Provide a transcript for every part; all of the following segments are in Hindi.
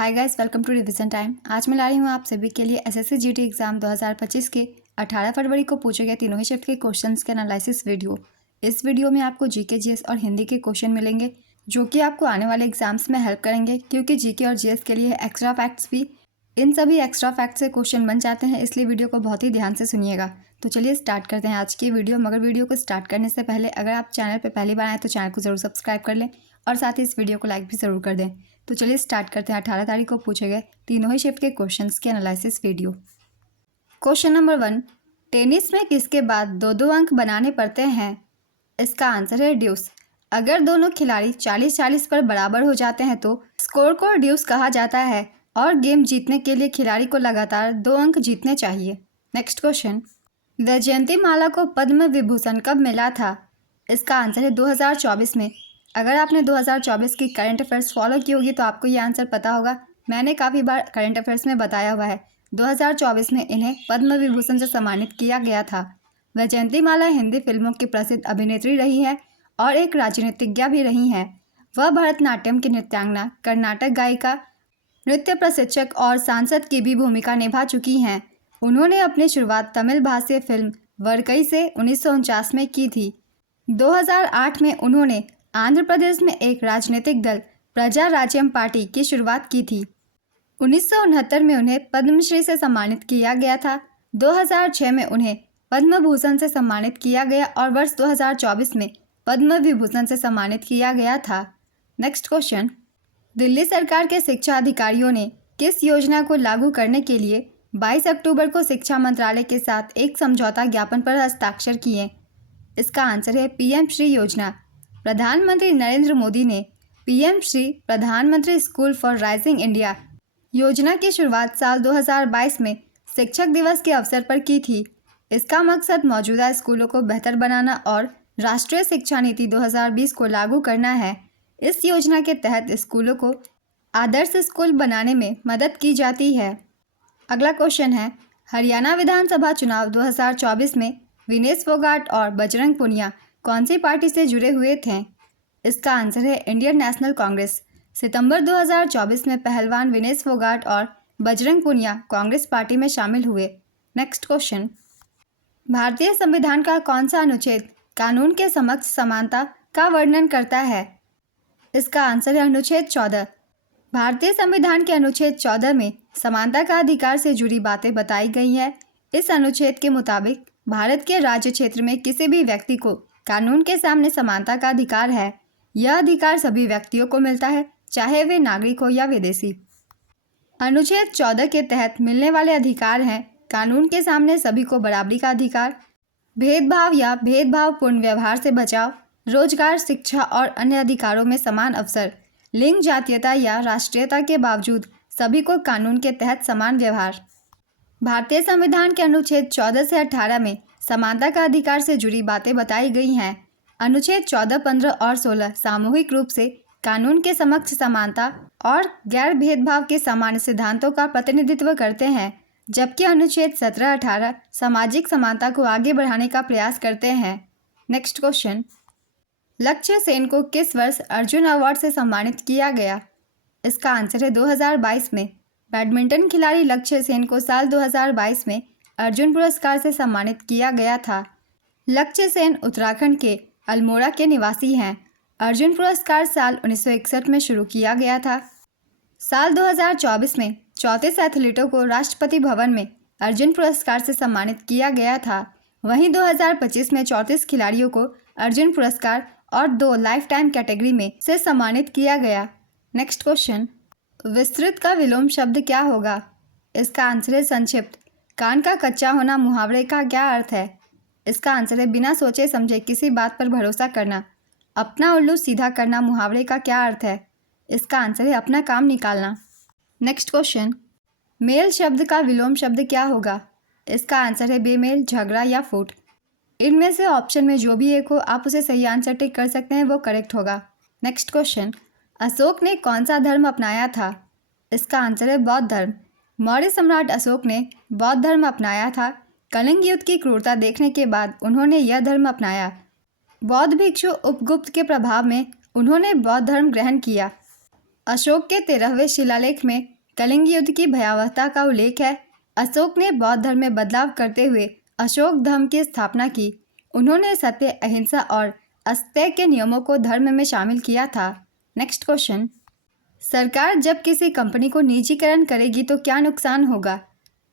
Hi guys, welcome to revision time. आज मैं ला रही हूँ आप सभी के लिए एसएससी जीडी एग्जाम 2025 के 18 फरवरी को पूछे गए तीनों ही शिफ्ट के क्वेश्चंस के एनालिसिस वीडियो। इस वीडियो में आपको जीके जीएस और हिंदी के क्वेश्चन मिलेंगे जो कि आपको आने वाले एग्जाम्स में हेल्प करेंगे, क्योंकि जीके और जीएस के लिए एक्स्ट्रा फैक्ट्स भी इन सभी एक्स्ट्रा फैक्ट से क्वेश्चन बन जाते हैं, इसलिए वीडियो को बहुत ही ध्यान से सुनिएगा। तो चलिए स्टार्ट करते हैं आज की वीडियो। मगर वीडियो को स्टार्ट करने से पहले अगर आप चैनल पर पहली बार आए तो चैनल को जरूर सब्सक्राइब कर लें और साथ ही इस वीडियो को लाइक भी ज़रूर कर दें। तो चलिए स्टार्ट करते हैं 18 तारीख को पूछे गए तीनों ही शिफ्ट के क्वेश्चंस के analysis video. Question number 1, tennis में किसके बाद दो दो अंक बनाने पड़ते हैं? इसका आंसर है ड्यूस। अगर दोनों खिलाड़ी 40-40 पर बराबर हो जाते हैं तो स्कोर को ड्यूस कहा जाता है और गेम जीतने के लिए खिलाड़ी को लगातार 2 अंक जीतने चाहिए। नेक्स्ट क्वेश्चन, वैजयंती माला को पद्म विभूषण कब मिला था? इसका आंसर है 2024 में। अगर आपने 2024 की करंट अफेयर्स फॉलो की होगी तो आपको ये आंसर पता होगा। मैंने काफ़ी बार करंट अफेयर्स में बताया हुआ है। 2024 में इन्हें पद्म विभूषण से सम्मानित किया गया था। वैजयंती माला हिंदी फिल्मों की प्रसिद्ध अभिनेत्री रही है और एक राजनीतिज्ञा भी रही हैं। वह भरतनाट्यम की नृत्यांगना, कर्नाटक गायिका, नृत्य प्रशिक्षक और सांसद की भी भूमिका निभा चुकी हैं। उन्होंने अपनी शुरुआत तमिल भाषीय फिल्म वरकई से 1949 में की थी। 2008 में उन्होंने आंध्र प्रदेश में एक राजनीतिक दल प्रजा राज्यम पार्टी की शुरुआत की थी। 1969 में उन्हें पद्मश्री से सम्मानित किया गया था। 2006 में उन्हें पद्म भूषण से सम्मानित किया गया और वर्ष 2024 में पद्म विभूषण से सम्मानित किया गया था। नेक्स्ट क्वेश्चन, दिल्ली सरकार के शिक्षा अधिकारियों ने किस योजना को लागू करने के लिए 22 अक्टूबर को शिक्षा मंत्रालय के साथ एक समझौता ज्ञापन पर हस्ताक्षर किए? इसका आंसर है पीएम श्री योजना। प्रधानमंत्री नरेंद्र मोदी ने पीएम श्री प्रधानमंत्री स्कूल फॉर राइजिंग इंडिया योजना की शुरुआत साल 2022 में शिक्षक दिवस के अवसर पर की थी। इसका मकसद मौजूदा स्कूलों को बेहतर बनाना और राष्ट्रीय शिक्षा नीति 2020 को लागू करना है। इस योजना के तहत स्कूलों को आदर्श स्कूल बनाने में मदद की जाती है। अगला क्वेश्चन है, हरियाणा विधानसभा चुनाव 2024 में विनेश फोगाट और बजरंग पुनिया कौन सी पार्टी से जुड़े हुए थे? इसका आंसर है इंडियन नेशनल कांग्रेस। सितंबर 2024 में पहलवान विनेश फोगाट और बजरंग पुनिया कांग्रेस पार्टी में शामिल हुए। नेक्स्ट क्वेश्चन, भारतीय संविधान का कौन सा अनुच्छेद कानून के समक्ष समानता का वर्णन करता है? इसका आंसर है अनुच्छेद 14। भारतीय संविधान के अनुच्छेद 14 में समानता का अधिकार से जुड़ी बातें बताई गई हैं। इस अनुच्छेद के मुताबिक भारत के राज्य क्षेत्र में किसी भी व्यक्ति को कानून के सामने समानता का अधिकार है। यह अधिकार सभी व्यक्तियों को मिलता है, चाहे वे नागरिक हो या विदेशी। अनुच्छेद 14 के तहत मिलने वाले अधिकार हैं कानून के सामने सभी को बराबरी का अधिकार, भेदभाव या भेदभावपूर्ण व्यवहार से बचाव, रोजगार, शिक्षा और अन्य अधिकारों में समान अवसर, लिंग, जातीयता या राष्ट्रीयता के बावजूद सभी को कानून के तहत समान व्यवहार। भारतीय संविधान के अनुच्छेद 14 से 18 में समानता का अधिकार से जुड़ी बातें बताई गई हैं। अनुच्छेद 14, 15 और 16 सामूहिक रूप से कानून के समक्ष समानता और गैर भेदभाव के सामान्य सिद्धांतों का प्रतिनिधित्व करते हैं, जबकि अनुच्छेद 17, 18 सामाजिक समानता को आगे बढ़ाने का प्रयास करते हैं। नेक्स्ट क्वेश्चन, लक्ष्य सेन को किस वर्ष अर्जुन अवार्ड से सम्मानित किया गया? इसका आंसर है 2022 में। बैडमिंटन खिलाड़ी लक्ष्य सेन को साल 2022 में अर्जुन पुरस्कार से सम्मानित किया गया था। लक्ष्य सेन उत्तराखंड के अल्मोड़ा के निवासी हैं। अर्जुन पुरस्कार साल 1961 में शुरू किया गया था। साल 2024 में 34 एथलीटों को राष्ट्रपति भवन में अर्जुन पुरस्कार से सम्मानित किया गया था। वहीं 2025 में 34 खिलाड़ियों को अर्जुन पुरस्कार और 2 लाइफ टाइम कैटेगरी में से सम्मानित किया गया। नेक्स्ट क्वेश्चन, विस्तृत का विलोम शब्द क्या होगा? इसका आंसर है संक्षिप्त। कान का कच्चा होना मुहावरे का क्या अर्थ है? इसका आंसर है बिना सोचे समझे किसी बात पर भरोसा करना। अपना उल्लू सीधा करना मुहावरे का क्या अर्थ है? इसका आंसर है अपना काम निकालना। नेक्स्ट क्वेश्चन, मेल शब्द का विलोम शब्द क्या होगा? इसका आंसर है बेमेल, झगड़ा या फूट। इनमें से ऑप्शन में जो भी एक हो आप उसे सही आंसर टिक कर सकते हैं, वो करेक्ट होगा। नेक्स्ट क्वेश्चन, अशोक ने कौन सा धर्म अपनाया था? इसका आंसर है बौद्ध धर्म। मौर्य सम्राट अशोक ने बौद्ध धर्म अपनाया था। कलिंग युद्ध की क्रूरता देखने के बाद उन्होंने यह धर्म अपनाया। बौद्ध भिक्षु उपगुप्त के प्रभाव में उन्होंने बौद्ध धर्म ग्रहण किया। अशोक के 13वें शिलालेख में कलिंग युद्ध की भयावहता का उल्लेख है। अशोक ने बौद्ध धर्म में बदलाव करते हुए अशोक धर्म की स्थापना की। उन्होंने सत्य, अहिंसा और अस्तेय के नियमों को धर्म में शामिल किया था। नेक्स्ट क्वेश्चन, सरकार जब किसी कंपनी को निजीकरण करेगी तो क्या नुकसान होगा?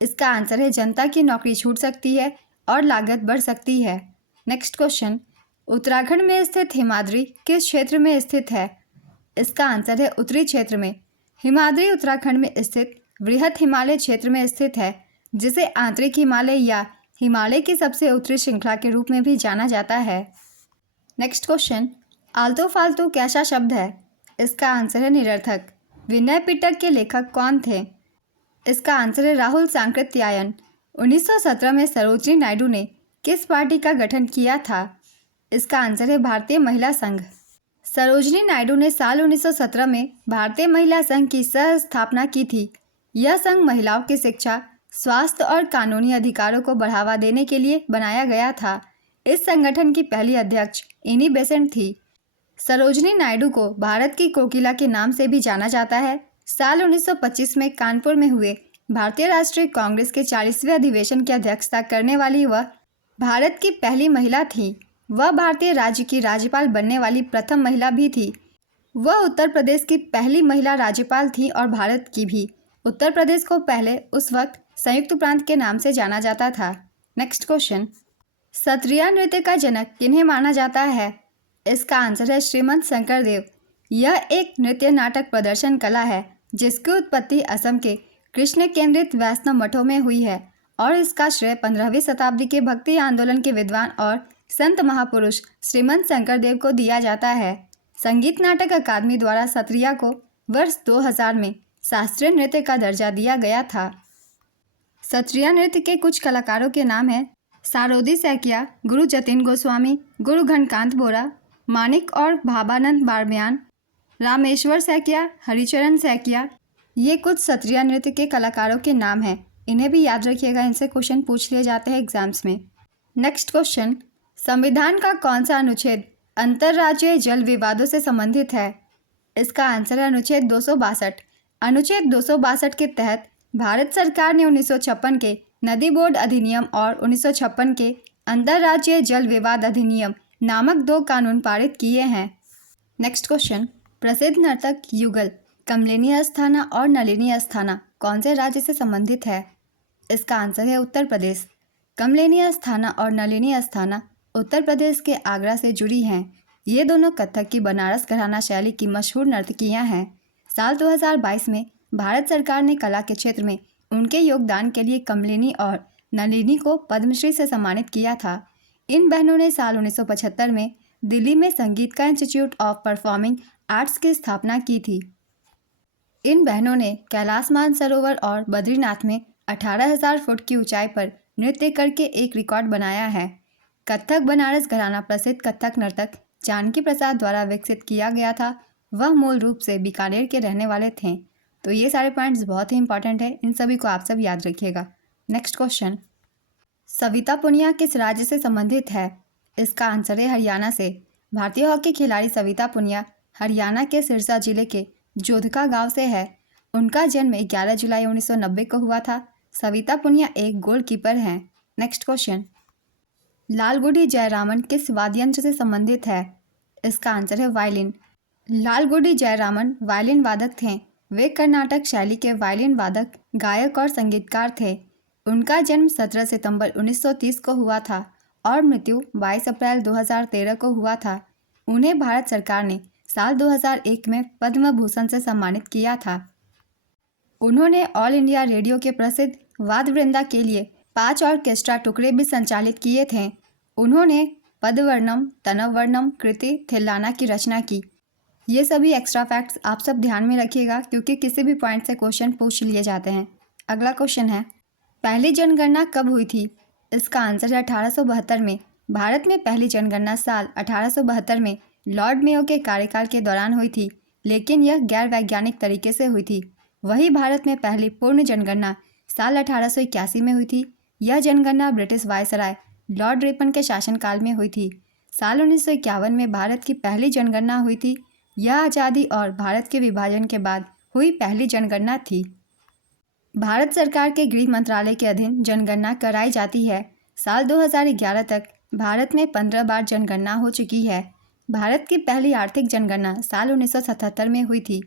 इसका आंसर है जनता की नौकरी छूट सकती है और लागत बढ़ सकती है। नेक्स्ट क्वेश्चन, उत्तराखंड में स्थित हिमाद्री किस क्षेत्र में स्थित है? इसका आंसर है उत्तरी क्षेत्र में। हिमाद्री उत्तराखंड में स्थित वृहद हिमालय क्षेत्र में स्थित है, जिसे आंतरिक हिमालय या हिमालय की सबसे उत्तरी श्रृंखला के रूप में भी जाना जाता है। नेक्स्ट क्वेश्चन, आलतू फालतू कैसा शब्द है? इसका आंसर है निरर्थक। विनय पिटक के लेखक कौन थे? इसका आंसर है राहुल सांकृत्यायन। 1917 में सरोजिनी नायडू ने किस पार्टी का गठन किया था? इसका आंसर है भारतीय महिला संघ। सरोजिनी नायडू ने साल 1917 में भारतीय महिला संघ की सह स्थापना की थी। यह संघ महिलाओं की शिक्षा, स्वास्थ्य और कानूनी अधिकारों को बढ़ावा देने के लिए बनाया गया था। इस संगठन की पहली अध्यक्ष एनी बेसेंट थी। सरोजिनी नायडू को भारत की कोकिला के नाम से भी जाना जाता है। साल 1925 में कानपुर में हुए भारतीय राष्ट्रीय कांग्रेस के 40वें अधिवेशन की अध्यक्षता करने वाली वह भारत की पहली महिला थी। वह भारतीय राज्य की राज्यपाल बनने वाली प्रथम महिला भी थी। वह उत्तर प्रदेश की पहली महिला राज्यपाल थी और भारत की भी। उत्तर प्रदेश को पहले उस वक्त संयुक्त प्रांत के नाम से जाना जाता था। नेक्स्ट क्वेश्चन, सत्रिया नृत्य का जनक किन्हें माना जाता है? इसका आंसर है श्रीमंत शंकरदेव। यह एक नृत्य नाटक प्रदर्शन कला है जिसकी उत्पत्ति असम के कृष्ण केंद्रित वैष्णव मठों में हुई है और इसका श्रेय 15वीं शताब्दी के भक्ति आंदोलन के विद्वान और संत महापुरुष श्रीमंत शंकरदेव को दिया जाता है। संगीत नाटक अकादमी द्वारा सत्रिया को वर्ष 2000 में शास्त्रीय नृत्य का दर्जा दिया गया था। सत्रिया नृत्य के कुछ कलाकारों के नाम हैं सारोदी सैकिया, गुरु जतिन गोस्वामी, गुरु घनकांत बोरा, मानिक और भाबानंद बारम्यान, रामेश्वर सैकिया, हरिचरण सैकिया। ये कुछ सत्रिया नृत्य के कलाकारों के नाम हैं। इन्हें भी याद रखिएगा, इनसे क्वेश्चन पूछ लिए जाते हैं एग्जाम्स में। नेक्स्ट क्वेश्चन, संविधान का कौन सा अनुच्छेद अंतर्राज्यीय जल विवादों से संबंधित है? इसका आंसर है अनुच्छेद 262। अनुच्छेद 262 के तहत भारत सरकार ने 1956 के नदी बोर्ड अधिनियम और 1956 के अंतर्राज्यीय जल विवाद अधिनियम नामक 2 कानून पारित किए हैं। नेक्स्ट क्वेश्चन, प्रसिद्ध नर्तक युगल कमलिनी अस्थाना और नलिनी अस्थाना कौन से राज्य से संबंधित है? इसका आंसर है उत्तर प्रदेश। कमलिनी अस्थाना और नलिनी अस्थाना उत्तर प्रदेश के आगरा से जुड़ी हैं। ये दोनों कथक की बनारस घराना शैली की मशहूर नर्तकियां हैं। साल 2022 में भारत सरकार ने कला के क्षेत्र में उनके योगदान के लिए कमलिनी और नलिनी को पद्मश्री से सम्मानित किया था। इन बहनों ने साल 1975 में दिल्ली में संगीत का इंस्टीट्यूट ऑफ परफॉर्मिंग आर्ट्स की स्थापना की थी। इन बहनों ने कैलाश मानसरोवर और बद्रीनाथ में 18,000 फुट की ऊंचाई पर नृत्य करके एक रिकॉर्ड बनाया है। कथक बनारस घराना प्रसिद्ध कथक नर्तक जानकी प्रसाद द्वारा विकसित किया गया था। वह मूल रूप से बीकानेर के रहने वाले थे। तो ये सारे पॉइंट्स बहुत ही इंपॉर्टेंट है, इन सभी को आप सब याद रखिएगा। नेक्स्ट क्वेश्चन, सविता पुनिया किस राज्य से संबंधित है? इसका आंसर है हरियाणा से। भारतीय हॉकी खिलाड़ी सविता पुनिया हरियाणा के सिरसा जिले के जोधका गांव से है। उनका जन्म 11 जुलाई 1990 को हुआ था। सविता पुनिया एक गोलकीपर हैं। नेक्स्ट क्वेश्चन, लालगुडी जयरामन किस वाद्य यंत्र से संबंधित है? इसका आंसर है वायलिन। लालगुडी जयरामन वायलिन वादक थे। वे कर्नाटक शैली के वायलिन वादक, गायक और संगीतकार थे। उनका जन्म 17 सितंबर 1930 को हुआ था और मृत्यु 22 अप्रैल 2013 को हुआ था। उन्हें भारत सरकार ने साल 2001 में पद्म भूषण से सम्मानित किया था। उन्होंने ऑल इंडिया रेडियो के प्रसिद्ध वाद्यवृंदा के लिए 5 ऑर्केस्ट्रा टुकड़े भी संचालित किए थे। उन्होंने पदवर्णम, तनवर्णम, कृति, थिल्लाना की रचना की। ये सभी एक्स्ट्रा फैक्ट्स आप सब ध्यान में रखिएगा क्योंकि किसी भी पॉइंट से क्वेश्चन पूछ लिए जाते हैं। अगला क्वेश्चन है, पहली जनगणना कब हुई थी? इसका आंसर है 1872 में। भारत में पहली जनगणना साल 1872 में लॉर्ड मेयो के कार्यकाल के दौरान हुई थी, लेकिन यह गैर वैज्ञानिक तरीके से हुई थी। वहीं भारत में पहली पूर्ण जनगणना साल 1881 में हुई थी। यह जनगणना ब्रिटिश वायसराय लॉर्ड रिपन के शासनकाल में हुई थी। साल 1951 में भारत की पहली जनगणना हुई थी। यह आज़ादी और भारत के विभाजन के बाद हुई पहली जनगणना थी। भारत सरकार के गृह मंत्रालय के अधीन जनगणना कराई जाती है। साल 2011 तक भारत में 15 बार जनगणना हो चुकी है। भारत की पहली आर्थिक जनगणना साल 1977 में हुई थी।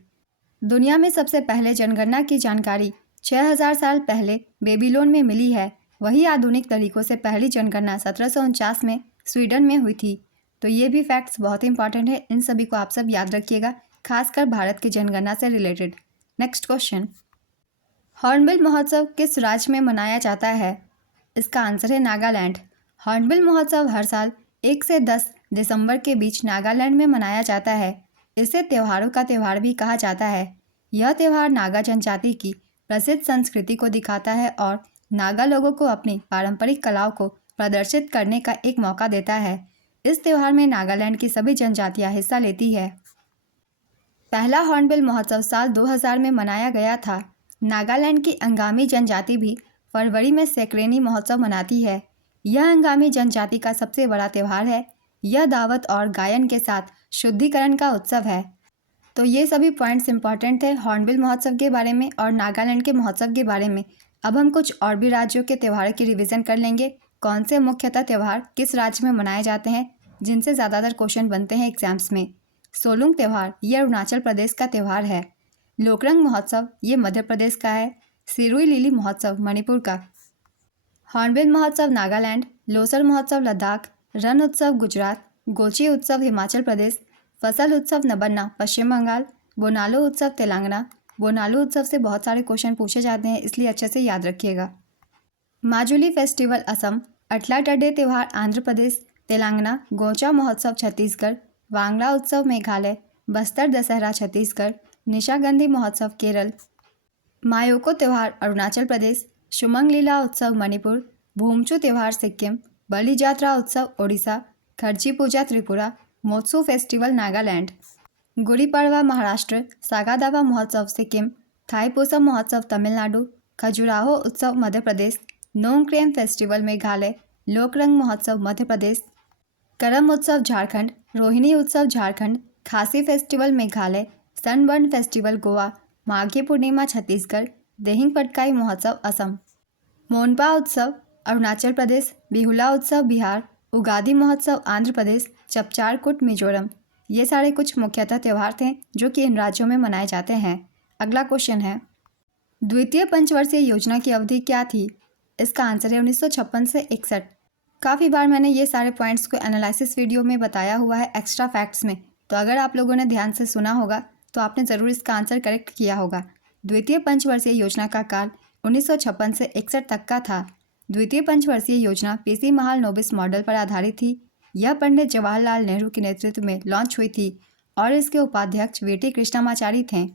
दुनिया में सबसे पहले जनगणना की जानकारी 6000 साल पहले बेबीलोन में मिली है। वही आधुनिक तरीकों से पहली जनगणना 1749 में स्वीडन में हुई थी। तो ये भी फैक्ट्स बहुत इंपॉर्टेंट है, इन सभी को आप सब याद रखिएगा, खासकर भारत की जनगणना से रिलेटेड। नेक्स्ट क्वेश्चन, हॉर्नबिल महोत्सव किस राज्य में मनाया जाता है? इसका आंसर है नागालैंड। हॉर्नबिल महोत्सव हर साल 1 से 10 दिसंबर के बीच नागालैंड में मनाया जाता है। इसे त्योहारों का त्यौहार भी कहा जाता है। यह त्यौहार नागा जनजाति की प्रसिद्ध संस्कृति को दिखाता है और नागा लोगों को अपनी पारंपरिक कलाओं को प्रदर्शित करने का एक मौका देता है। इस त्यौहार में नागालैंड की सभी जनजातियां हिस्सा लेती है। पहला हॉर्नबिल महोत्सव साल 2000 में मनाया गया था। नागालैंड की अंगामी जनजाति भी फरवरी में सेक्रेनी महोत्सव मनाती है। यह अंगामी जनजाति का सबसे बड़ा त्यौहार है। यह दावत और गायन के साथ शुद्धिकरण का उत्सव है। तो ये सभी पॉइंट्स इंपॉर्टेंट थे हॉर्नबिल महोत्सव के बारे में और नागालैंड के महोत्सव के बारे में। अब हम कुछ और भी राज्यों के त्योहारों की रिवीजन कर लेंगे। कौन से मुख्यतः त्यौहार किस राज्य में मनाए जाते हैं, जिनसे ज़्यादातर क्वेश्चन बनते हैं एग्जाम्स में। सोलुंग त्यौहार ये अरुणाचल प्रदेश का त्यौहार है। लोकरंग महोत्सव ये मध्य प्रदेश का है। सिरुई लिली महोत्सव मणिपुर का। हॉर्नबिल महोत्सव नागालैंड, लोसर महोत्सव लद्दाख, रण उत्सव गुजरात, गोची उत्सव हिमाचल प्रदेश, फसल उत्सव नबन्ना पश्चिम बंगाल, बोनालो उत्सव तेलंगाना। बोनालो उत्सव से बहुत सारे क्वेश्चन पूछे जाते हैं, इसलिए अच्छे से याद रखिएगा। माजुली फेस्टिवल असम, अट्लाटडे त्यौहार आंध्र प्रदेश, तेलंगाना, गोचा महोत्सव छत्तीसगढ़, वांगड़ा उत्सव मेघालय, बस्तर दशहरा छत्तीसगढ़, निशागंधी महोत्सव केरल, मायोको त्यौहार अरुणाचल प्रदेश, शुमंग लीला उत्सव मणिपुर, भूमचू त्यौहार सिक्किम, बलि जात्रा उत्सव ओडिशा, खर्ची पूजा त्रिपुरा, मोत्सू फेस्टिवल नागालैंड, गुड़ी पड़वा महाराष्ट्र, सागादावा महोत्सव सिक्किम, थाईपुसम महोत्सव तमिलनाडु, खजुराहो उत्सव मध्य प्रदेश, नोंगक्रेम फेस्टिवल मेघालय, लोकरंग महोत्सव मध्य प्रदेश, करम उत्सव Jharkhand, Rohini Utsav Jharkhand, Khasi festival Meghalaya, Sunburn festival Goa, Maghi Purnima Chhattisgarh, Dehing Patkai Mahotsav Assam, Monpa उत्सव अरुणाचल प्रदेश, बिहुला उत्सव बिहार, उगादी महोत्सव आंध्र प्रदेश, चपचारकुट मिजोरम। ये सारे कुछ मुख्यतः त्यौहार थे जो कि इन राज्यों में मनाए जाते हैं। अगला क्वेश्चन है, द्वितीय पंचवर्षीय योजना की अवधि क्या थी? इसका आंसर है 1956 से 61। काफ़ी बार मैंने ये सारे पॉइंट्स को एनालिसिस वीडियो में बताया हुआ है एक्स्ट्रा फैक्ट्स में, तो अगर आप लोगों ने ध्यान से सुना होगा तो आपने ज़रूर इसका आंसर करेक्ट किया होगा। द्वितीय पंचवर्षीय योजना का काल 1956 से 61 तक का था। द्वितीय पंचवर्षीय योजना पीसी महालनोबिस मॉडल पर आधारित थी। यह पंडित जवाहरलाल नेहरू के नेतृत्व में लॉन्च हुई थी और इसके उपाध्यक्ष वीटी कृष्णमाचारी थे।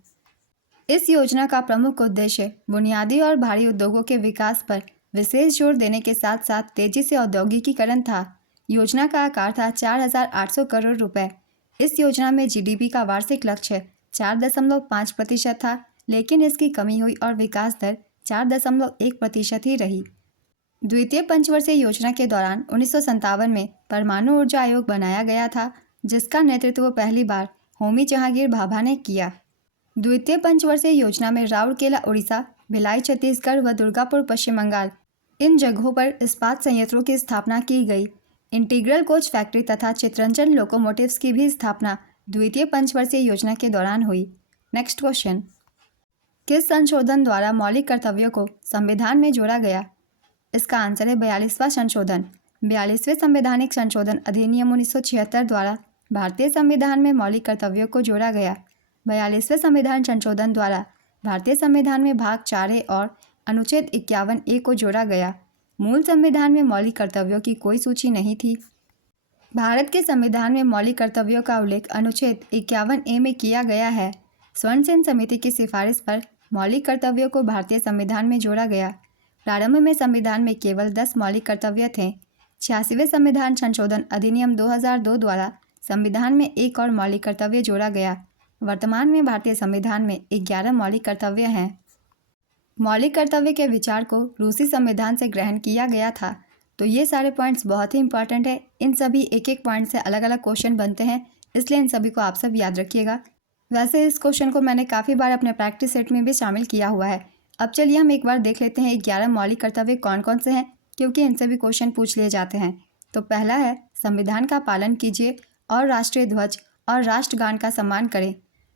इस योजना का प्रमुख उद्देश्य बुनियादी और भारी उद्योगों के विकास पर विशेष जोर देने के साथ साथ तेजी से औद्योगिकीकरण था। योजना का आकार था 4800 करोड़ रुपए। इस योजना में जीडीपी का वार्षिक लक्ष्य 4.5% था, लेकिन इसकी कमी हुई और विकास दर 4.1% ही रही। द्वितीय पंचवर्षीय योजना के दौरान 1957 में परमाणु ऊर्जा आयोग बनाया गया था, जिसका नेतृत्व पहली बार होमी जहांगीर भाभा ने किया। द्वितीय पंचवर्षीय योजना में राउरकेला उड़ीसा, भिलाई छत्तीसगढ़ व दुर्गापुर पश्चिम बंगाल, इन जगहों पर इस्पात संयंत्रों की स्थापना की गई। इंटीग्रल कोच फैक्ट्री तथा चित्रंजन लोकोमोटिव्स की भी स्थापना द्वितीय पंचवर्षीय योजना के दौरान हुई। नेक्स्ट क्वेश्चन, किस संशोधन द्वारा मौलिक कर्तव्यों को संविधान में जोड़ा गया? इसका आंसर है 42वां संशोधन। 42वें संवैधानिक संशोधन अधिनियम 1976 द्वारा भारतीय संविधान में मौलिक कर्तव्यों को जोड़ा गया। 42वें संविधान संशोधन द्वारा भारतीय संविधान में भाग 4A और अनुच्छेद 51A को जोड़ा गया। मूल संविधान में मौलिक कर्तव्यों की कोई सूची नहीं थी। भारत के संविधान में मौलिक कर्तव्यों का उल्लेख अनुच्छेद 51A में किया गया है। स्वर्ण सेन समिति की सिफारिश पर मौलिक कर्तव्यों को भारतीय संविधान में जोड़ा गया। प्रारंभ में संविधान में केवल 10 मौलिक कर्तव्य थे। 86वें संविधान संशोधन अधिनियम 2002 द्वारा संविधान में एक और मौलिक कर्तव्य जोड़ा गया। वर्तमान में भारतीय संविधान में 11 मौलिक कर्तव्य हैं। मौलिक कर्तव्य के विचार को रूसी संविधान से ग्रहण किया गया था। तो ये सारे पॉइंट्स बहुत ही इंपॉर्टेंट है। इन सभी एक एक पॉइंट से अलग अलग क्वेश्चन बनते हैं, इसलिए इन सभी को आप सब याद रखिएगा। वैसे इस क्वेश्चन को मैंने काफ़ी बार अपने प्रैक्टिस सेट में भी शामिल किया हुआ है। अब चलिए हम एक बार देख लेते हैं 11 मौलिक कर्तव्य कौन कौन से हैं, क्योंकि इनसे भी क्वेश्चन पूछ लिए जाते हैं। तो पहला है संविधान का पालन कीजिए और राष्ट्रीय ध्वज और राष्ट्रगान का सम्मान करें।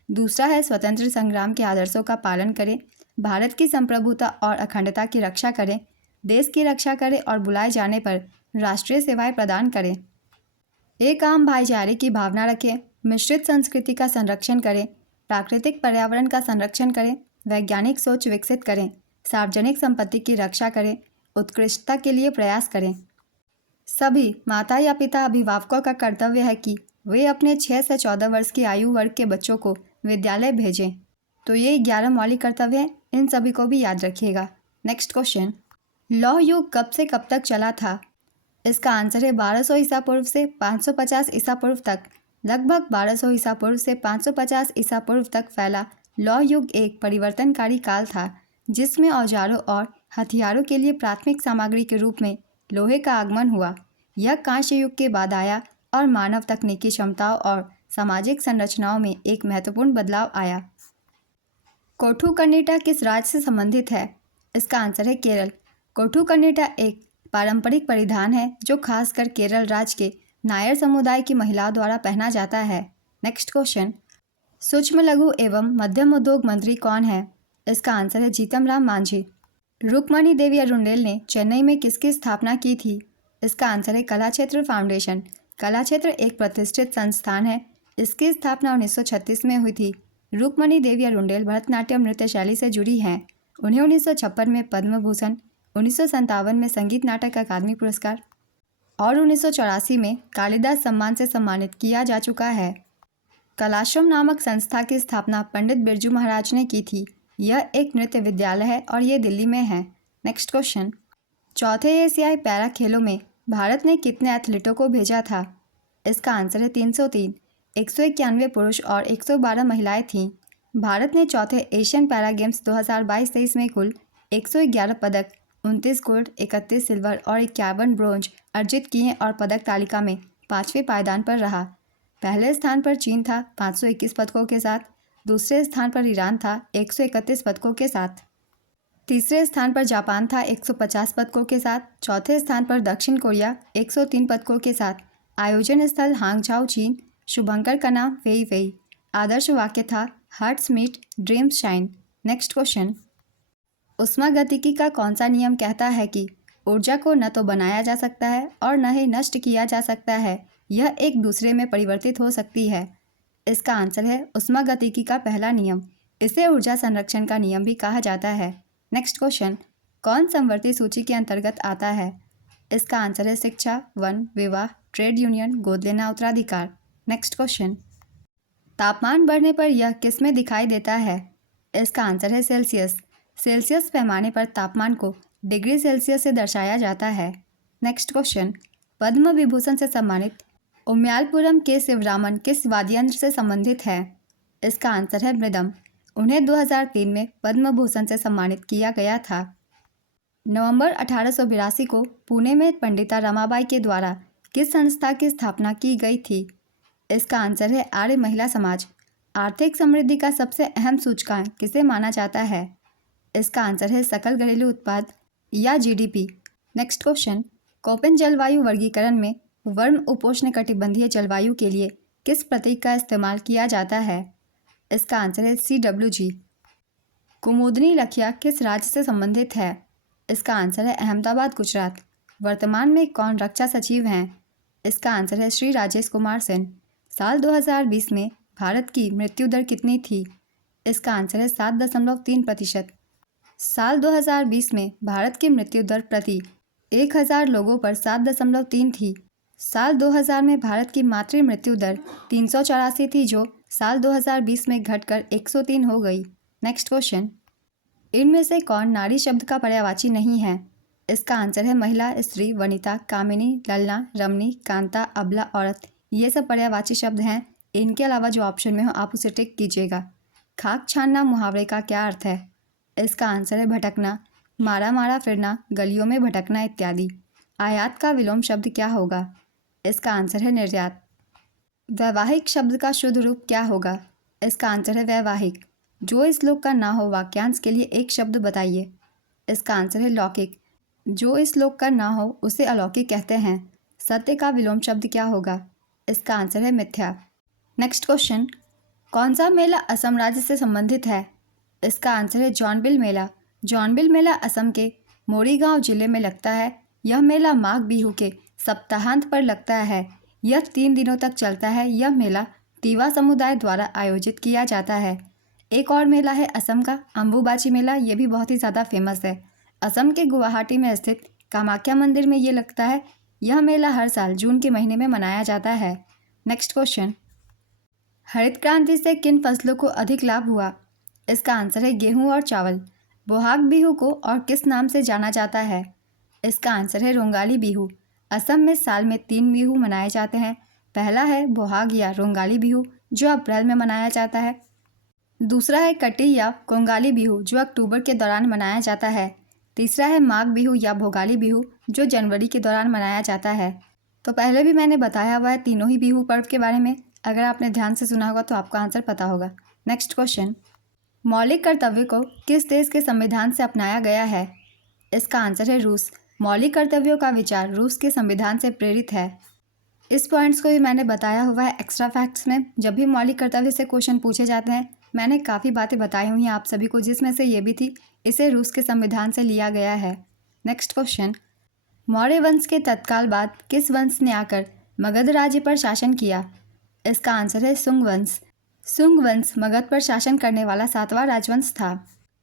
दूसरा है स्वतंत्र संग्राम के आदर्शों का पालन करें, भारत की संप्रभुता और अखंडता की रक्षा करें, देश की रक्षा करें और बुलाए जाने पर राष्ट्रीय सेवाएं प्रदान करें। एक आम भाईचारे की भावना रखें, मिश्रित संस्कृति का संरक्षण करें, प्राकृतिक पर्यावरण का संरक्षण करें, वैज्ञानिक सोच विकसित करें, सार्वजनिक संपत्ति की रक्षा करें, उत्कृष्टता के लिए प्रयास करें। सभी माता या पिता अभिभावकों का कर्तव्य है कि वे अपने 6 से 14 वर्ष की आयु वर्ग के बच्चों को विद्यालय भेजें। तो ये 11 मौलिक कर्तव्य हैं, इन सभी को भी याद रखिएगा। नेक्स्ट क्वेश्चन, लौह युग कब से कब तक चला था? इसका आंसर है 1200 ईसा पूर्व से 550 ईसा पूर्व तक। लगभग 1200 ईसा पूर्व से 550 ईसा पूर्व तक फैला लौह युग एक परिवर्तनकारी काल था, जिसमें औजारों और हथियारों के लिए प्राथमिक सामग्री के रूप में लोहे का आगमन हुआ। यह कांस्य युग के बाद आया और मानव तकनीकी क्षमताओं और सामाजिक संरचनाओं में एक महत्वपूर्ण बदलाव आया। कोठू कन्निटा किस राज्य से संबंधित है? इसका आंसर है केरल। कोठू कन्निटा एक पारंपरिक परिधान है जो खासकर केरल राज्य के नायर समुदाय की महिलाओं द्वारा पहना जाता है। नेक्स्ट क्वेश्चन, सूक्ष्म लघु एवं मध्यम उद्योग मंत्री कौन है? इसका आंसर है जीतन राम मांझी। रुक्मणी देवी अरुंडेल ने चेन्नई में किसकी स्थापना की थी? इसका आंसर है कलाक्षेत्र फाउंडेशन। कलाक्षेत्र एक प्रतिष्ठित संस्थान है। इसकी स्थापना 1936 में हुई थी। रुक्मणी देवी अरुंडेल भरतनाट्यम नृत्य शैली से जुड़ी हैं। उन्हें 1956 में पद्म भूषण, 1957 में संगीत नाटक अकादमी पुरस्कार और 1984 में कालिदास सम्मान से सम्मानित किया जा चुका है। कलाश्रम नामक संस्था की स्थापना पंडित बिरजू महाराज ने की थी। यह एक नृत्य विद्यालय है और ये दिल्ली में है। नेक्स्ट क्वेश्चन, चौथे एशियाई पैरा खेलों में भारत ने कितने एथलीटों को भेजा था? इसका आंसर है 303। 191 पुरुष और 112 महिलाएं थीं। भारत ने चौथे एशियन पैरा गेम्स 2022-23 में कुल 111 पदक, 29 गोल्ड, 31 सिल्वर और 51 ब्रोंज अर्जित किए और पदक तालिका में 5वें पायदान पर रहा। पहले स्थान पर चीन था 521 पदकों के साथ, दूसरे स्थान पर ईरान था 131 पदकों के साथ, तीसरे स्थान पर जापान था 150 पदकों के साथ, चौथे स्थान पर दक्षिण कोरिया 103 पदकों के साथ। आयोजन स्थल हांगझाओ चीन। शुभंकर का नाम वेई वेई। आदर्श वाक्य था hearts meet dreams shine. Next question, ऊष्मागतिकी का कौन सा नियम कहता है कि ऊर्जा को न तो बनाया जा सकता है और न ही नष्ट किया जा सकता है, यह एक दूसरे में परिवर्तित हो सकती है? इसका आंसर है ऊष्मागतिकी का पहला नियम। इसे ऊर्जा संरक्षण का नियम भी कहा जाता है। नेक्स्ट क्वेश्चन, कौन समवर्ती सूची के अंतर्गत आता है? इसका आंसर है शिक्षा, वन, विवाह, ट्रेड यूनियन, गोद लेना, उत्तराधिकार। नेक्स्ट क्वेश्चन, तापमान बढ़ने पर यह किस में दिखाई देता है? इसका आंसर है सेल्सियस। सेल्सियस पैमाने पर तापमान को डिग्री सेल्सियस से दर्शाया जाता है। नेक्स्ट क्वेश्चन, पद्म विभूषण से सम्मानित उम्यालपुरम के शिवरामन किस वाद्ययंत्र से संबंधित है? इसका आंसर है मृदम। उन्हें 2003 में पद्म भूषण से सम्मानित किया गया था। नवंबर 1882 को पुणे में पंडिता रमाबाई के द्वारा किस संस्था की स्थापना की गई थी? इसका आंसर है आर्य महिला समाज। आर्थिक समृद्धि का सबसे अहम सूचकांक किसे माना जाता है? इसका आंसर है सकल घरेलू उत्पाद या जीडीपी। नेक्स्ट क्वेश्चन, कोपेन जलवायु वर्गीकरण में वर्म उपोष्णकटिबंधीय जलवायु के लिए किस प्रतीक का इस्तेमाल किया जाता है? इसका आंसर है CWG। कुमुदनी लखिया किस राज्य से संबंधित है? इसका आंसर है अहमदाबाद, गुजरात। वर्तमान में कौन रक्षा सचिव हैं? इसका आंसर है श्री राजेश कुमार सिंह। साल 2020 में भारत की मृत्यु दर कितनी थी? इसका आंसर है 7.3%। साल 2020 में भारत की मृत्यु दर प्रति 1000 लोगों पर 7.3 थी। साल 2000 में भारत की मातृ मृत्यु दर 384 थी, जो साल 2020 में घटकर 103 हो गई। नेक्स्ट क्वेश्चन, इनमें से कौन नारी शब्द का पर्यायवाची नहीं है? इसका आंसर है महिला, स्त्री, वनिता, कामिनी, ललना, रमणी, कांता, अबला, औरत। ये सब पर्यायवाची शब्द हैं। इनके अलावा जो ऑप्शन में हो आप उसे टिक कीजिएगा। खाक छानना मुहावरे का क्या अर्थ है? इसका आंसर है भटकना, मारा मारा फिरना, गलियों में भटकना इत्यादि। आयात का विलोम शब्द क्या होगा? इसका आंसर है निर्यात। वैवाहिक शब्द का शुद्ध रूप क्या होगा? इसका आंसर है वैवाहिक। जो श्लोक का ना हो वाक्यांश के लिए एक शब्द बताइए। इसका आंसर है लौकिक। जो श्लोक का ना हो उसे अलौकिक कहते हैं। सत्य का विलोम शब्द क्या होगा? इसका आंसर है मिथ्या। नेक्स्ट क्वेश्चन, कौन सा मेला असम राज्य से संबंधित है? इसका आंसर है जॉनबिल मेला। जॉनबिल मेला असम के मोरीगांव जिले में लगता है। यह मेला माघ बिहू के सप्ताहांत पर लगता है। यह 3 दिनों तक चलता है। यह मेला तीवा समुदाय द्वारा आयोजित किया जाता है। एक और मेला है असम का अम्बुबाची मेला। ये भी बहुत ही ज़्यादा फेमस है। असम के गुवाहाटी में स्थित कामाख्या मंदिर में ये लगता है। यह मेला हर साल जून के महीने में मनाया जाता है। नेक्स्ट क्वेश्चन, हरित क्रांति से किन फसलों को अधिक लाभ हुआ? इसका आंसर है गेहूं और चावल। बोहाग बिहू को और किस नाम से जाना जाता है? इसका आंसर है रोंगाली बिहू। असम में साल में 3 बिहू मनाए जाते हैं। पहला है बोहाग या रोंगाली बिहू जो अप्रैल में मनाया जाता है। दूसरा है कटी या कोंगाली बिहू जो अक्टूबर के दौरान मनाया जाता है। तीसरा है माघ बिहू या भोगाली बिहू जो जनवरी के दौरान मनाया जाता है। तो पहले भी मैंने बताया हुआ है तीनों ही बिहू पर्व के बारे में। अगर आपने ध्यान से सुना होगा तो आपको आंसर पता होगा। नेक्स्ट क्वेश्चन, मौलिक कर्तव्य को किस देश के संविधान से अपनाया गया है? इसका आंसर है रूस। मौलिक कर्तव्यों का विचार रूस के संविधान से प्रेरित है। इस पॉइंट्स को भी मैंने बताया हुआ है एक्स्ट्रा फैक्ट्स में। जब भी मौलिक कर्तव्य से क्वेश्चन पूछे जाते हैं मैंने काफ़ी बातें बताई हुई हैं आप सभी को, जिसमें से ये भी थी इसे रूस के संविधान से लिया गया है। नेक्स्ट क्वेश्चन, मौर्य वंश के तत्काल बाद किस वंश ने आकर मगध राज्य पर शासन किया? इसका आंसर है सुंग वंश। सुंग वंश मगध पर शासन करने वाला 7वां राजवंश था।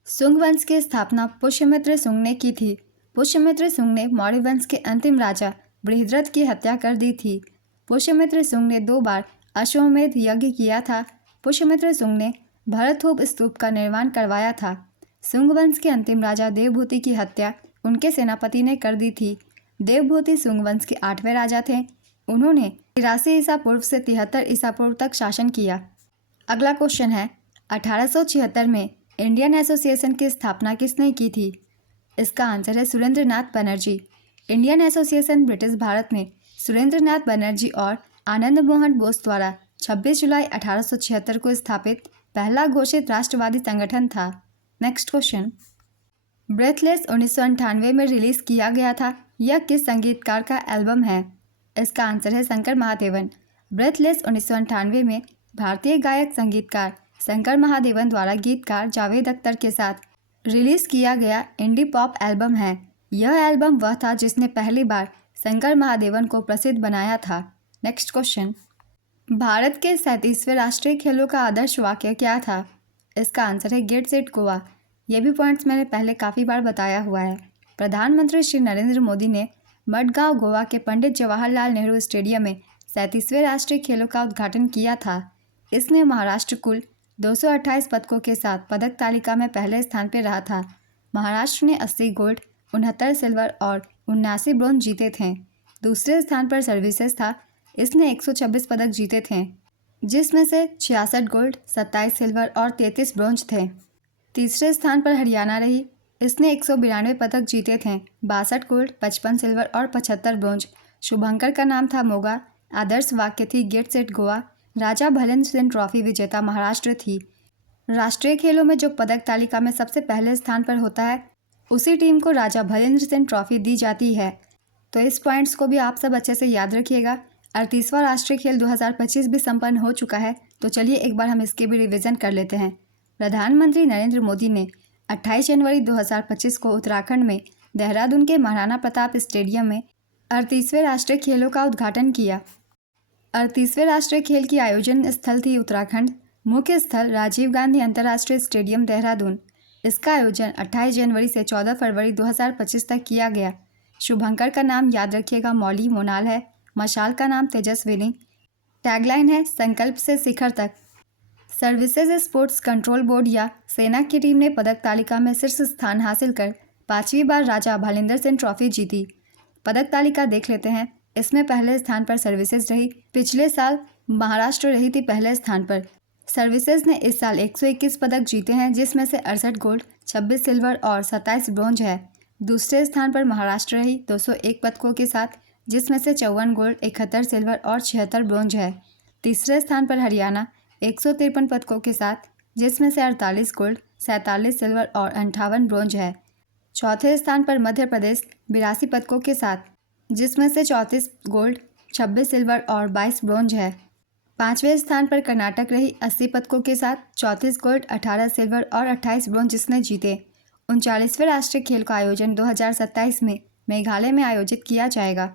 सुंग वंश की स्थापना पुष्यमित्र सुंग ने की थी। पुष्यमित्र सुंग ने मौर्य वंश के अंतिम राजा बृहद्रथ की हत्या कर दी थी। पुष्यमित्र सुंग ने 2 बार अश्वमेध यज्ञ किया था। पुष्यमित्र सुंग ने भरतहूप स्तूप का निर्माण करवाया था। सुंग वंश के अंतिम राजा देवभूति की हत्या उनके सेनापति ने कर दी थी। देवभूति सुंग वंश के 8वें राजा थे। उन्होंने 83 ईसा पूर्व से 73 ईसा पूर्व तक शासन किया। अगला क्वेश्चन है, 1876 में इंडियन एसोसिएशन की स्थापना किसने की थी? इसका आंसर है Surendranath Banerjee. Indian association British Bharat में सुरेंद्रनाथ बनर्जी और आनंद मोहन बोस द्वारा 26 जुलाई 1876 को स्थापित पहला घोषित राष्ट्रवादी संगठन था। नेक्स्ट क्वेश्चन, ब्रेथलेस 1998 में रिलीज किया गया था। यह किस संगीतकार का एल्बम है? इसका आंसर है शंकर महादेवन। ब्रेथलेस 1998 में भारतीय गायक संगीतकार शंकर महादेवन द्वारा गीतकार जावेद अख्तर के साथ रिलीज किया गया इंडी पॉप एल्बम है। यह एल्बम वह था जिसने पहली बार शंकर महादेवन को प्रसिद्ध बनाया था। नेक्स्ट क्वेश्चन, भारत के 37वें राष्ट्रीय खेलों का आदर्श वाक्य क्या था? इसका आंसर है गेट सेट गोवा। ये भी पॉइंट्स मैंने पहले काफ़ी बार बताया हुआ है। प्रधानमंत्री श्री नरेंद्र मोदी ने मडगांव गोवा के पंडित जवाहरलाल नेहरू स्टेडियम में 37वें राष्ट्रीय खेलों का उद्घाटन किया था। इसमें महाराष्ट्र कुल 228 पदकों के साथ पदक तालिका में पहले स्थान पर रहा था। महाराष्ट्र ने 80 गोल्ड, 69 सिल्वर और 79 ब्रोंज जीते थे। दूसरे स्थान पर सर्विसेज था। इसने 126 पदक जीते थे, जिसमें से 66 गोल्ड, 27 सिल्वर और 33 ब्रोंज थे। तीसरे स्थान पर हरियाणा रही। इसने 192 पदक जीते थे, 62 गोल्ड, 55 सिल्वर और 75 ब्रोंज। शुभंकर का नाम था मोगा। आदर्श वाक्य थी गेट सेट गोवा। राजा भलेंद्र सिंह ट्रॉफी विजेता महाराष्ट्र थी। राष्ट्रीय खेलों में जो पदक तालिका में सबसे पहले स्थान पर होता है उसी टीम को राजा भलेंद्र सिंह ट्रॉफी दी जाती है। तो इस पॉइंट्स को भी आप सब अच्छे से याद रखिएगा। 38वां राष्ट्रीय खेल 2025 भी संपन्न हो चुका है। तो चलिए एक बार हम इसके भी रिवीजन कर लेते हैं। प्रधानमंत्री नरेंद्र मोदी ने 28 जनवरी 2025 को उत्तराखंड में देहरादून के महाराणा प्रताप स्टेडियम में 38वें राष्ट्रीय खेलों का उद्घाटन किया। 38वें राष्ट्रीय खेल की आयोजन स्थल थी उत्तराखंड। मुख्य स्थल राजीव गांधी अंतर्राष्ट्रीय स्टेडियम देहरादून। इसका आयोजन 28 जनवरी से 14 फरवरी 2025 तक किया गया। शुभंकर का नाम याद रखिएगा मौली मोनाल है। मशाल का नाम तेजस्विनी। टैगलाइन है संकल्प से शिखर तक। सर्विसेज स्पोर्ट्स कंट्रोल बोर्ड या सेना की टीम ने पदक तालिका में शीर्ष स्थान हासिल कर 5वीं बार राजा भालिंदर सिंह ट्रॉफी जीती। पदक तालिका देख लेते हैं। इसमें पहले स्थान पर सर्विसेज रही। पिछले साल महाराष्ट्र रही थी पहले स्थान पर। सर्विसेज ने इस साल 121 पदक जीते हैं, जिसमें से 68 गोल्ड, 26 सिल्वर और 27 ब्रोंज है। दूसरे स्थान पर महाराष्ट्र रही 201 पदकों के साथ, जिसमें से 54 गोल्ड, 71 सिल्वर और 76 ब्रोंज है। तीसरे स्थान पर हरियाणा 153 पदकों के साथ, जिसमें से 48 गोल्ड, 47 सिल्वर और 58 ब्रोंज है। चौथे स्थान पर मध्य प्रदेश 82 पदकों के साथ, जिसमें से 34 गोल्ड, 26 सिल्वर और 22 ब्रोंज है। पाँचवें स्थान पर कर्नाटक रही 80 पदकों के साथ, 34 गोल्ड, 18 सिल्वर और 28 ब्रोंज जिसने जीते। 39वें राष्ट्रीय खेल का आयोजन 2027 में मेघालय में आयोजित किया जाएगा।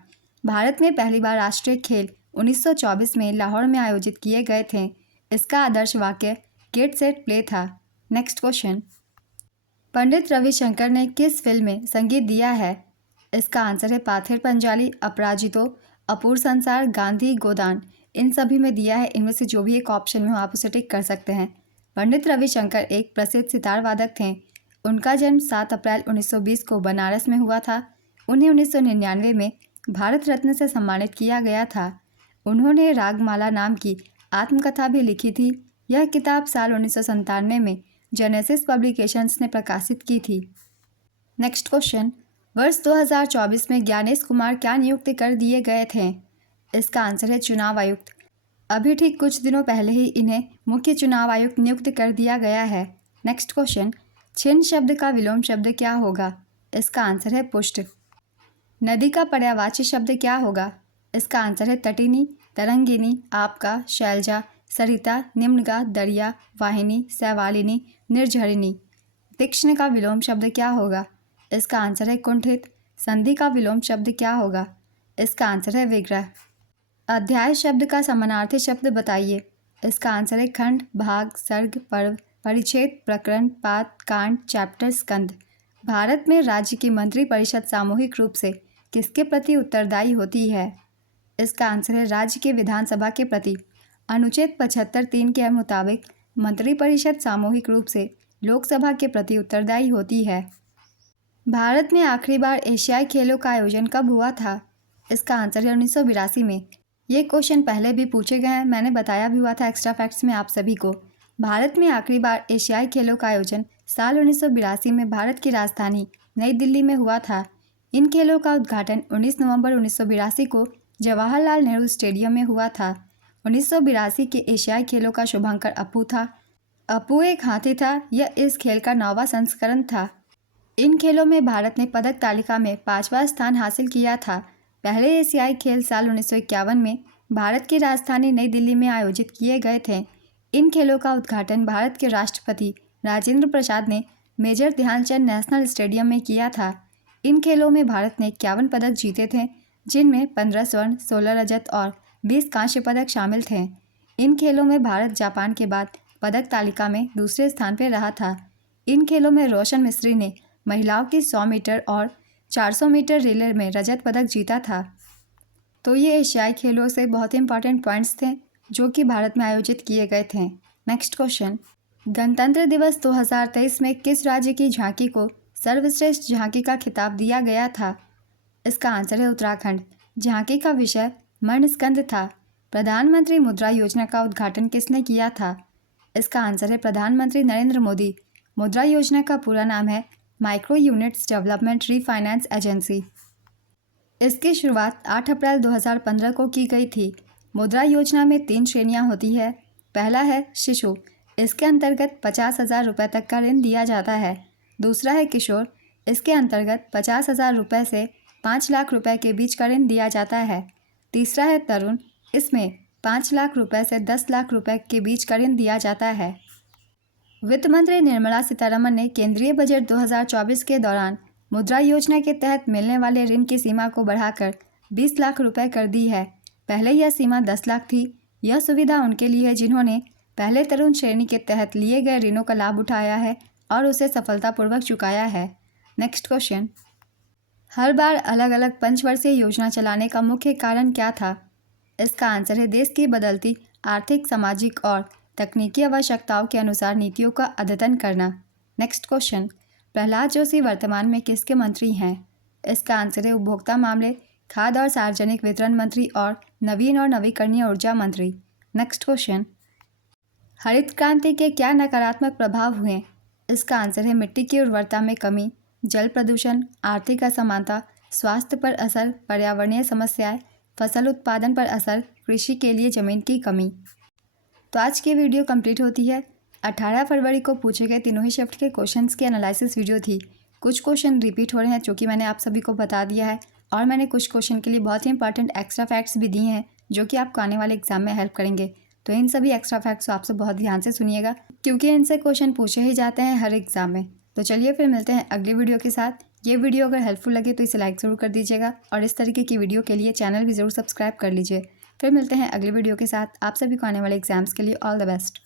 भारत में पहली बार राष्ट्रीय खेल 1924 में लाहौर में आयोजित किए गए थे। इसका आदर्श वाक्य गेट सेट प्ले था। नेक्स्ट क्वेश्चन, पंडित रविशंकर ने किस फिल्म में संगीत दिया है? इसका आंसर है पाथेर पंजाली, अपराजितो, अपूर संसार, गांधी गोदान। इन सभी में दिया है। इनमें से जो भी एक ऑप्शन में हो आप उसे टिक कर सकते हैं। पंडित रविशंकर एक प्रसिद्ध सितार वादक थे। उनका जन्म 7 अप्रैल 1920 को बनारस में हुआ था। उन्हें 1999 में भारत रत्न से सम्मानित किया गया था। उन्होंने रागमाला नाम की आत्मकथा भी लिखी थी। यह किताब साल 1997 में जेनेसिस पब्लिकेशंस ने प्रकाशित की थी। नेक्स्ट क्वेश्चन, वर्ष 2024 में ज्ञानेश कुमार क्या नियुक्त कर दिए गए थे? इसका आंसर है चुनाव आयुक्त। अभी ठीक कुछ दिनों पहले ही इन्हें मुख्य चुनाव आयुक्त नियुक्त कर दिया गया है। नेक्स्ट क्वेश्चन, छिन्न शब्द का विलोम शब्द क्या होगा? इसका आंसर है पुष्ट। नदी का पर्यायवाची शब्द क्या होगा? इसका आंसर है तटिनी, तरंगिनी, आपका, शैलजा, सरिता, निम्नगा, दरिया, वाहिनी, शैवालिनी, निर्झरिणी। तीक्ष्ण का विलोम शब्द क्या होगा? इसका आंसर है कुंठित। संधि का विलोम शब्द क्या होगा? इसका आंसर है विग्रह। अध्याय शब्द का समानार्थी शब्द बताइए। इसका आंसर है खंड, भाग, सर्ग, पर्व, परिच्छेद, प्रकरण, पाठ, कांड, चैप्टर, स्कंद। भारत में राज्य की मंत्रिपरिषद सामूहिक रूप से किसके प्रति उत्तरदायी होती है? इसका आंसर है राज्य के विधानसभा के प्रति। अनुच्छेद 75(3) के मुताबिक मंत्रिपरिषद सामूहिक रूप से लोकसभा के प्रति उत्तरदायी होती है। भारत में आखिरी बार एशियाई खेलों का आयोजन कब हुआ था? इसका आंसर है 1982 में। ये क्वेश्चन पहले भी पूछे गए हैं, मैंने बताया भी हुआ था एक्स्ट्रा फैक्ट्स में आप सभी को। भारत में आखिरी बार एशियाई खेलों का आयोजन साल 1982 में भारत की राजधानी नई दिल्ली में हुआ था। इन खेलों का उद्घाटन 19 नवंबर 1982 को जवाहरलाल नेहरू स्टेडियम में हुआ था। 1982 के एशियाई खेलों का शुभांकर अप्पू था। अप्पू एक हाथी था। यह इस खेल का 9वां संस्करण था। इन खेलों में भारत ने पदक तालिका में 5वां स्थान हासिल किया था। पहले एशियाई खेल साल 1951 में भारत की राजधानी नई दिल्ली में आयोजित किए गए थे। इन खेलों का उद्घाटन भारत के राष्ट्रपति राजेंद्र प्रसाद ने मेजर ध्यानचंद नेशनल स्टेडियम में किया था। इन खेलों में भारत ने 51 पदक जीते थे, जिनमें 15 स्वर्ण, 16 रजत और 20 कांस्य पदक शामिल थे। इन खेलों में भारत जापान के बाद पदक तालिका में दूसरे स्थान पर रहा था। इन खेलों में रोशन मिस्री ने महिलाओं की 100 मीटर और 400 मीटर रिले में रजत पदक जीता था। तो ये एशियाई खेलों से बहुत ही इंपॉर्टेंट पॉइंट्स थे जो कि भारत में आयोजित किए गए थे। नेक्स्ट क्वेश्चन, गणतंत्र दिवस 2023 में किस राज्य की झांकी को सर्वश्रेष्ठ झांकी का खिताब दिया गया था? इसका आंसर है उत्तराखंड। झांकी का विषय मरणस्कंद था। प्रधानमंत्री मुद्रा योजना का उद्घाटन किसने किया था? इसका आंसर है प्रधानमंत्री नरेंद्र मोदी। मुद्रा योजना का पूरा नाम है micro units development refinance agency. इसकी शुरुआत 8 अप्रैल 2015 को की गई थी। मुद्रा योजना में 3 श्रेणियां होती है। पहला है शिशु, इसके अंतर्गत 50,000 रुपये तक का ऋण दिया जाता है। दूसरा है किशोर, इसके अंतर्गत 50,000 रुपये से 5 लाख रुपये के बीच का ऋण दिया जाता है। तीसरा है तरुण, इसमें 5 लाख रुपये से 10 लाख रुपये के बीच का ऋण दिया जाता है। वित्त मंत्री निर्मला सीतारमण ने केंद्रीय बजट 2024 के दौरान मुद्रा योजना के तहत मिलने वाले ऋण की सीमा को बढ़ाकर 20 लाख रुपए कर दी है। पहले यह सीमा 10 लाख थी। यह सुविधा उनके लिए है जिन्होंने पहले तरुण श्रेणी के तहत लिए गए ऋणों का लाभ उठाया है और उसे सफलतापूर्वक चुकाया है। नेक्स्ट क्वेश्चन, हर बार अलग अलग पंचवर्षीय योजना चलाने का मुख्य कारण क्या था? इसका आंसर है देश की बदलती आर्थिक, सामाजिक और तकनीकी आवश्यकताओं के अनुसार नीतियों का अद्यतन करना। नेक्स्ट क्वेश्चन, प्रहलाद जोशी वर्तमान में किसके मंत्री हैं? इसका आंसर है उपभोक्ता मामले, खाद्य और सार्वजनिक वितरण मंत्री और नवीन और नवीकरणीय ऊर्जा मंत्री। नेक्स्ट क्वेश्चन, हरित क्रांति के क्या नकारात्मक प्रभाव हुए? इसका आंसर है मिट्टी की उर्वरता में कमी, जल प्रदूषण, आर्थिक असमानता, स्वास्थ्य पर असर, पर्यावरणीय समस्याएं, फसल उत्पादन पर असर, कृषि के लिए ज़मीन की कमी। तो आज की वीडियो कंप्लीट होती है। 18 फरवरी को पूछे गए तीनों ही शिफ्ट के क्वेश्चंस की एनालिसिस वीडियो थी। कुछ क्वेश्चन रिपीट हो रहे हैं जो कि मैंने आप सभी को बता दिया है, और मैंने कुछ क्वेश्चन के लिए बहुत ही इंपॉर्टेंट एक्स्ट्रा फैक्ट्स भी दिए हैं जो कि आपको आने वाले एग्जाम में हेल्प करेंगे। तो इन सभी एक्स्ट्रा फैक्ट्स को आपसे बहुत ध्यान से सुनिएगा, क्योंकि इनसे क्वेश्चन पूछे ही जाते हैं हर एग्जाम में। तो चलिए फिर मिलते हैं अगली वीडियो के साथ। ये वीडियो अगर हेल्पफुल लगे तो इसे लाइक ज़रूर कर दीजिएगा, और इस तरीके की वीडियो के लिए चैनल भी ज़रूर सब्सक्राइब कर लीजिए। फिर मिलते हैं अगली वीडियो के साथ। आप सभी को आने वाले एग्जाम्स के लिए ऑल द बेस्ट।